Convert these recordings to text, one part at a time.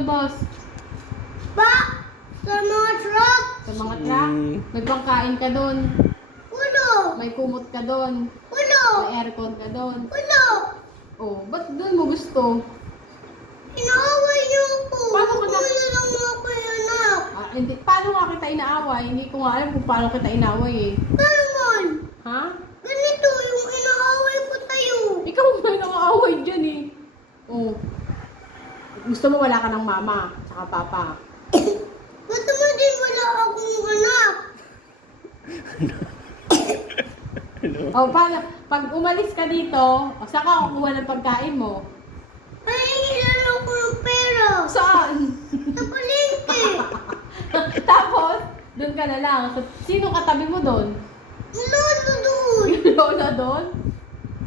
labas? Pa! Sa mga truck! Sa mga truck? May pangkain ka doon. Ulo! May kumot ka doon. Ulo! May aircon ka doon. Ulo! Oh, ba't doon mo gusto? Inaaway niyo ako! Paano ko na- Wala lang ako yung anak! Hindi, paano nga kita inaaway? Hindi ko nga alam kung paano kita inaaway eh. Paano? Ha? Ganito yung inaaway ko tayo! Ikaw may nakaaway dyan eh. Oh. Gusto mo wala ka ng mama, tsaka papa. Ba't naman din wala akong anak? Oh, paano? Pag umalis ka dito, o saan ka kukuha ng pagkain mo? Ay, ilan ko ng pera! Saan? Sa palengke! Tapos, doon ka na lang. So, sino katabi mo doon? Lolo doon! Yung lola doon?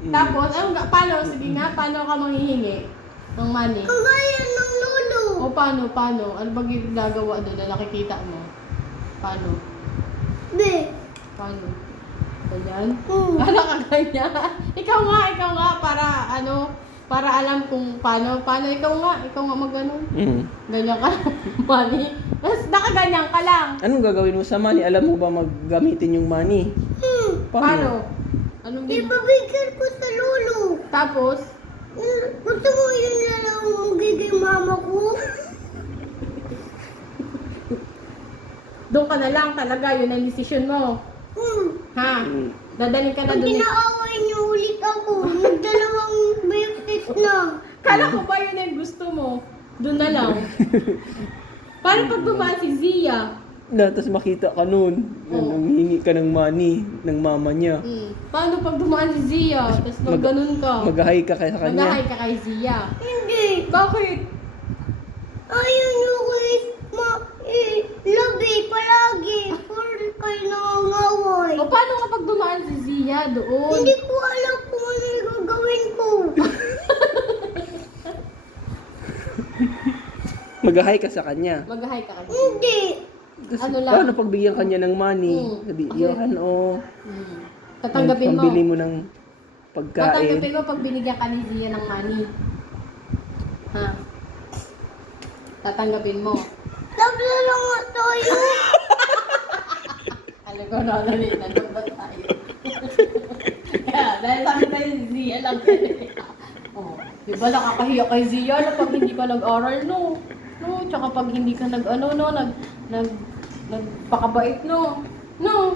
Tapos, paano? Sige nga, paano ka manghihingi ng money? Kagaya ng lolo! O paano? Ano ba ginagawa doon na nakikita mo? Paano? Be! Paano? Ganyan? Hmm. Paano ka ganyan? Ikaw nga, para alam kung paano. Paano ikaw nga mag-ano? Ganyan ka money. Tapos nakaganyan ka lang. Anong gagawin mo sa money? Alam mo ba maggamitin yung money? Paano? Anong Ibabigyan ko sa lolo! Tapos, Gusto mo yun na lang magiging mama ko? doon ka na lang talaga. Yun ang decision mo. Ha? Dadalhin ka na Pag doon. inaaway niyo ulit ako, nagdalawang beses na. Kala ko ba yun ang gusto mo? Doon na lang. Paano pag dumaan si Zia? Tapos makita ka nun, nanghingi ka ng money ng mama niya. Paano pag dumaan si Zia? Tapos ganun ka. Mag-hi ka sa kanya. Mag-hi ka kay Zia. Hindi. Bakit? Ayaw niyo kay labi palagi. Puro kayo nangangaway. O paano kapag dumaan si Zia doon? Hindi ko alam kung ano yung gagawin ko. Mag-hi ka sa kanya. Mag-hi ka kay Zia. Hindi. Tapos, Ano lang? paano pag bigyan kanya ng money? Sabi, Johan, Tatanggapin mo. pambili mo ng pagkain. Tatanggapin mo pag binigyan ka ni Zia ng money. Ha? Tatanggapin mo. Labla lang nga tayo. Alam ko na ba tayo? Kaya, dahil sabi tayo si Zia lang. Oh, di ba nakakahiya kay Zia na pag hindi ka nag-aral, no? No, tsaka pag hindi ka nagpakabait, no? No?